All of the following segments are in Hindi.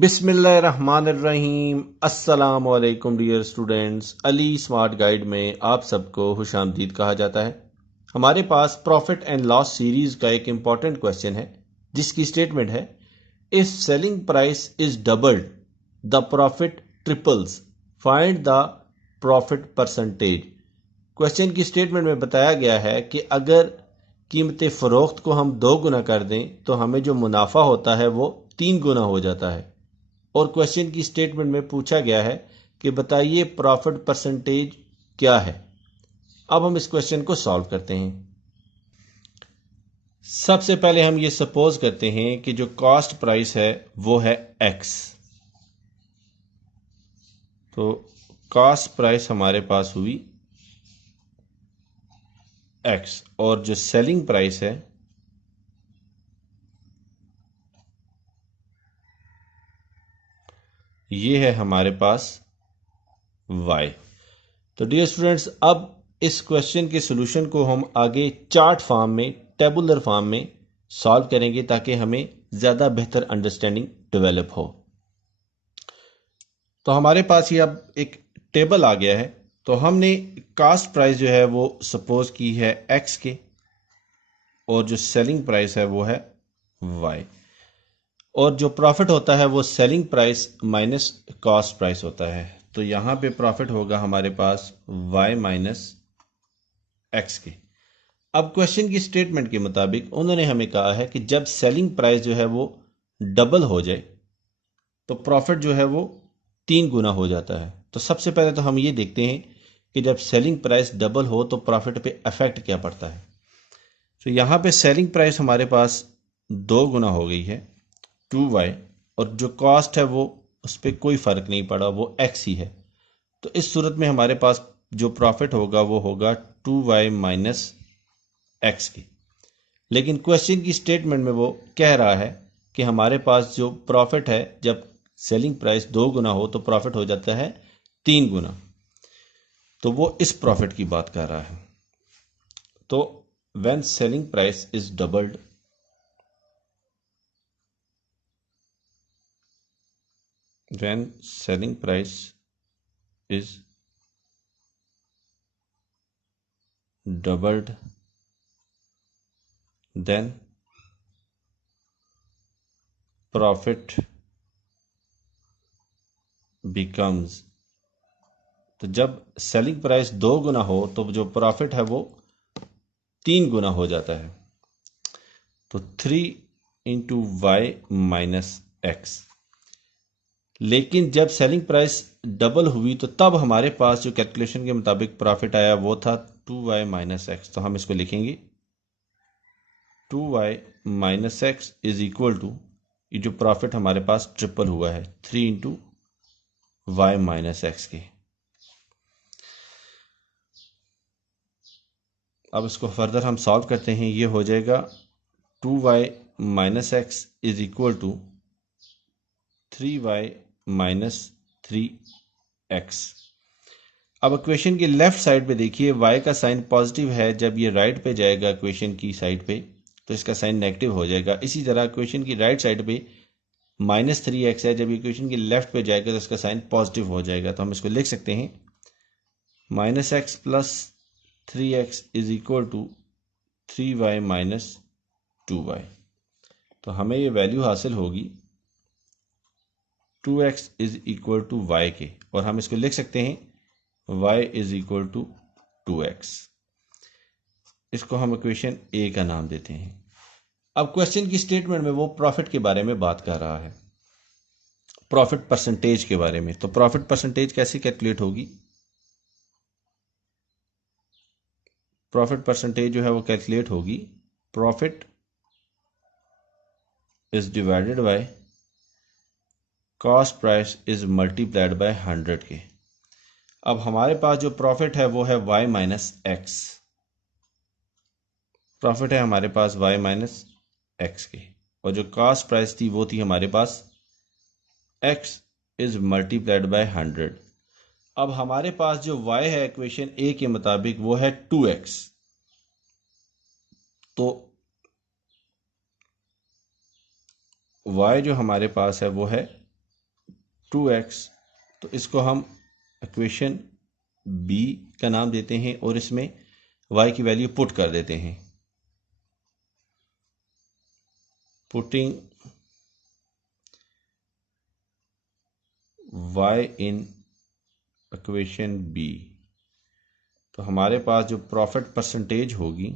बिस्मिल्लाहिर्रहमानिर्रहीम। अस्सलाम वालेकुम dear students. Ali smart guide में आप सबको खुशामदीद कहा जाता है। हमारे पास प्रॉफिट एंड लॉस सीरीज का एक इंपॉर्टेंट क्वेश्चन है जिसकी स्टेटमेंट है, if selling price is doubled the profit triples, find the profit percentage. Question की स्टेटमेंट में बताया गया है कि अगर कीमत फ़रोख्त को हम 2 गुना कर दें तो हमें जो मुनाफा होता है वो 3 गुना हो जाता है। और क्वेश्चन की स्टेटमेंट में पूछा गया है कि बताइए प्रॉफिट परसेंटेज क्या है। अब हम इस क्वेश्चन को सॉल्व करते हैं। सबसे पहले हम ये सपोज करते हैं कि जो कॉस्ट प्राइस है वो है एक्स। तो कॉस्ट प्राइस हमारे पास हुई एक्स और जो सेलिंग प्राइस है ये है हमारे पास वाई। तो डियर स्टूडेंट्स, अब इस क्वेश्चन के सॉल्यूशन को हम आगे चार्ट फॉर्म में, टेबुलर फॉर्म में सॉल्व करेंगे ताकि हमें ज़्यादा बेहतर अंडरस्टैंडिंग डेवलप हो। तो हमारे पास ये अब एक टेबल आ गया है। तो हमने कास्ट प्राइस जो है वो सपोज की है एक्स के और जो सेलिंग प्राइस है वो है वाई, और जो प्रॉफिट होता है वो selling price minus cost price होता है। तो यहाँ पे प्रॉफिट होगा हमारे पास वाई माइनस एक्स के। अब क्वेश्चन की स्टेटमेंट के मुताबिक उन्होंने हमें कहा है कि जब सेलिंग प्राइस जो है वो डबल हो जाए तो प्रॉफिट जो है वो 3 गुना हो जाता है। तो सबसे पहले तो हम ये देखते हैं कि जब सेलिंग प्राइस डबल हो तो प्रॉफिट पे अफेक्ट क्या पड़ता है। तो यहाँ पे सेलिंग प्राइस हमारे पास 2 गुना हो गई है 2y, और जो कॉस्ट है वो उस पर कोई फ़र्क नहीं पड़ा, वो x ही है। तो इस सूरत में हमारे पास जो प्रॉफिट होगा वो होगा 2y माइनस एक्स की। लेकिन क्वेश्चन की स्टेटमेंट में वो कह रहा है कि हमारे पास जो प्रॉफिट है जब सेलिंग प्राइस 2 गुना हो तो प्रॉफिट हो जाता है 3 गुना। तो वो इस प्रॉफिट की बात कर रहा है। तो when selling price is doubled, when selling price is doubled then profit becomes. तो जब सेलिंग प्राइस 2 गुना हो तो जो प्रॉफिट है वो 3 गुना हो जाता है। तो 3 इंटू वाई माइनस एक्स। लेकिन जब सेलिंग प्राइस डबल हुई तो तब हमारे पास जो कैलकुलेशन के मुताबिक प्रॉफिट आया वो था 2y माइनस एक्स। तो हम इसको लिखेंगे 2y minus X is equal to, ये जो प्रॉफिट हमारे पास ट्रिपल हुआ है 3 इंटू वाई माइनस एक्स के। अब इसको फर्दर हम सॉल्व करते हैं। ये हो जाएगा 2y minus X is equal to 3y minus 3x। अब इक्वेशन की लेफ्ट साइड पे देखिए y का साइन पॉजिटिव है, जब ये राइट पे जाएगा इक्वेशन की साइड पे तो इसका साइन नेगेटिव हो जाएगा। इसी तरह इक्वेशन की राइट साइड पे माइनस 3x है, जब इक्वेशन की लेफ्ट पे जाएगा तो इसका साइन पॉजिटिव हो जाएगा। तो हम इसको लिख सकते हैं minus X plus 3x is equal to 3y minus 2y। तो हमें ये वैल्यू हासिल होगी 2x is equal to Y के, और हम इसको लिख सकते हैं y is equal to 2x। इसको हम इक्वेशन ए का नाम देते हैं। अब क्वेश्चन की स्टेटमेंट में वो प्रॉफिट के बारे में बात कर रहा है, प्रॉफिट परसेंटेज के बारे में। तो प्रॉफिट परसेंटेज कैसे कैलकुलेट होगी? प्रॉफिट परसेंटेज जो है वो कैलकुलेट होगी profit is divided by cost price is multiplied by 100 के। अब हमारे पास जो प्रॉफिट है वो है y माइनस एक्स। प्रॉफिट है हमारे पास y माइनस एक्स की, और जो कॉस्ट प्राइस थी वो थी हमारे पास x इज मल्टीप्लाइड बाय 100। अब हमारे पास जो y है इक्वेशन ए के मुताबिक वो है 2x। तो y जो हमारे पास है वो है 2x, तो इसको हम इक्वेशन बी का नाम देते हैं और इसमें y की वैल्यू पुट कर देते हैं। Putting y in equation B, तो हमारे पास जो प्रॉफिट परसेंटेज होगी,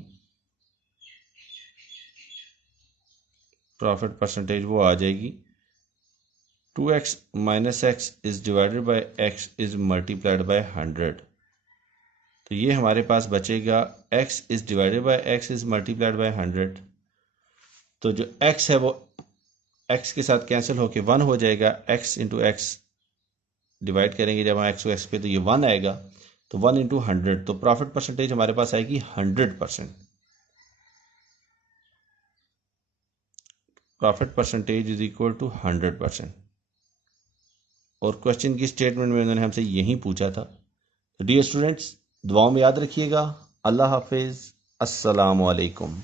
प्रॉफिट परसेंटेज वो आ जाएगी 2x minus X is divided by x is multiplied by 100। तो ये हमारे पास बचेगा x is divided by x is multiplied by 100। तो जो x है वो x के साथ कैंसिल होके 1 हो जाएगा। x इंटू एक्स डिवाइड करेंगे जब हम x को x पे, तो ये 1 आएगा। तो 1 इंटू 100, तो प्रॉफिट परसेंटेज हमारे पास आएगी 100%। Profit percentage is equal to 100%। और क्वेश्चन की स्टेटमेंट में उन्होंने हमसे यही पूछा था। तो डियर स्टूडेंट्स, दुआओं में याद रखिएगा। अल्लाह हाफिज, अस्सलाम वालेकुम।